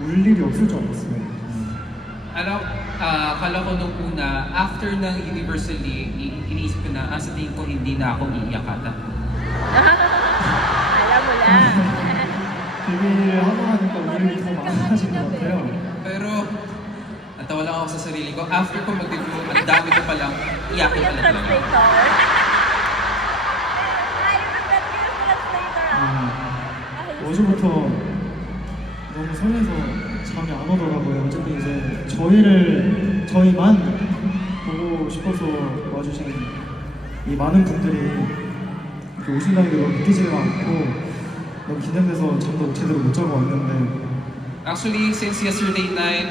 울 일이 없을 줄 알았어요. Akala ko nung una, after ng Universal League, iniisip ko na, sa tingin ko hindi na ako iiyak ata. Alam mo lang. 데뷔를 하고 나니까 울 일이 더 많아진 것 같아요. Pero, natawa lang ako sa sarili ko. After ko mag-debut, ang dami ko palang iyakin Yung pala talaga. translator. Ay, yung translator 어제부터 너무 설레서 잠이 안 오더라고요. 어쨌든 이제 저희만 보고 싶어서 와주신 이 많은 분들이 이렇게 오신다는 게 너무 믿기지가 않고 너무 긴장돼서 잠도 제대로 못 자고 왔는데 Actually, since yesterday night,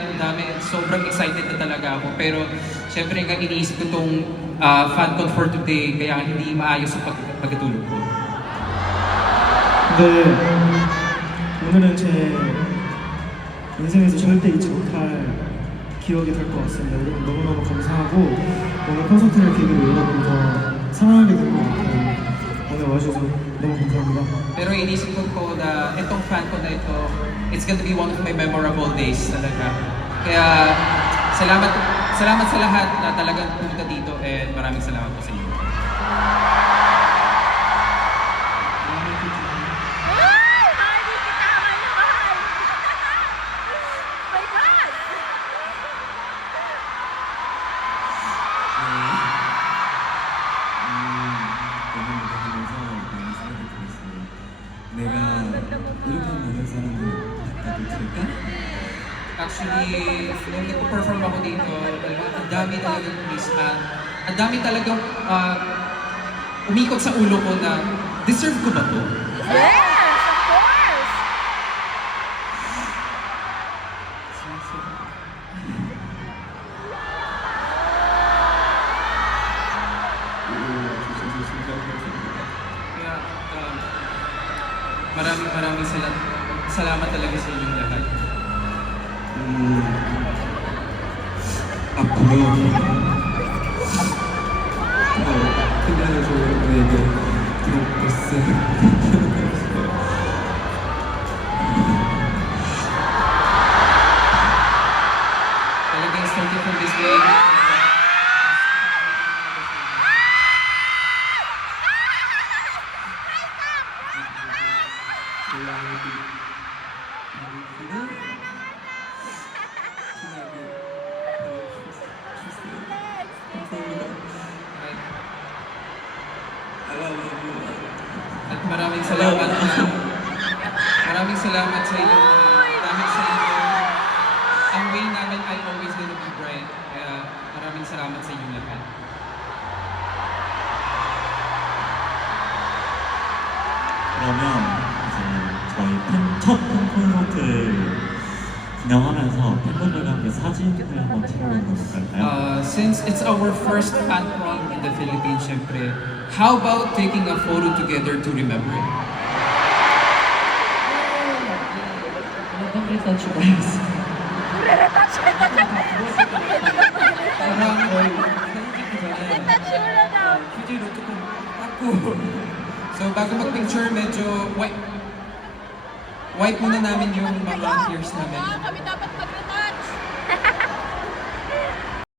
sobrang excited na talaga ako. Pero, syempre nga iniisip ko itong FanCon for today, kaya hindi maayos ang pagkatulog ko. 근데 오늘은 제 인생에서 절대 잊지 못할 기억이 될 것 같습니다. 여러분 너무너무 감사하고 오늘 콘서트를 계기로 여러분 더 사랑하게 될 것 같아요. 오늘 와주셔서 너무 감사합니다. Pero inisip ko na itong FanCon na ito, it's gonna be one of my memorable days talaga. Kaya salamat sa lahat na talagang pumunta dito and maraming salamat po sa inyo. Ay! Hardy kita mahal! My God! 너무 무대하면서 많은 생각이 들었어요. 내가 이렇게 많은 사람을 갖다 될까? Actually, nung nag-perform ako dito, ang dami talagang ang dami talagang umikot sa ulo ko na, deserve ko ba to? Yes! Of course! Kaya maraming salamat talaga sa inyong lahat. 앞으로 더 끝나면서 여러분에게 더 버스 Talagang starting from this day, at maraming salamat sa inyo. Dahil sa inyo, ang way namin ay always gonna be bright. Kaya maraming salamat sa inyong lahat. 그러면 이제 저희 첫 콘서트를 진행하면서 팬분들과 함께 사진을 한번 찍어보는 거 어떨까요? Since it's our first FanCon in the Philippines, syempre, how about taking a photo together to remember it? Itatsura daw. So bago mag-picture, medyo wipe muna namin yung mga tears namin. Kami dapat mag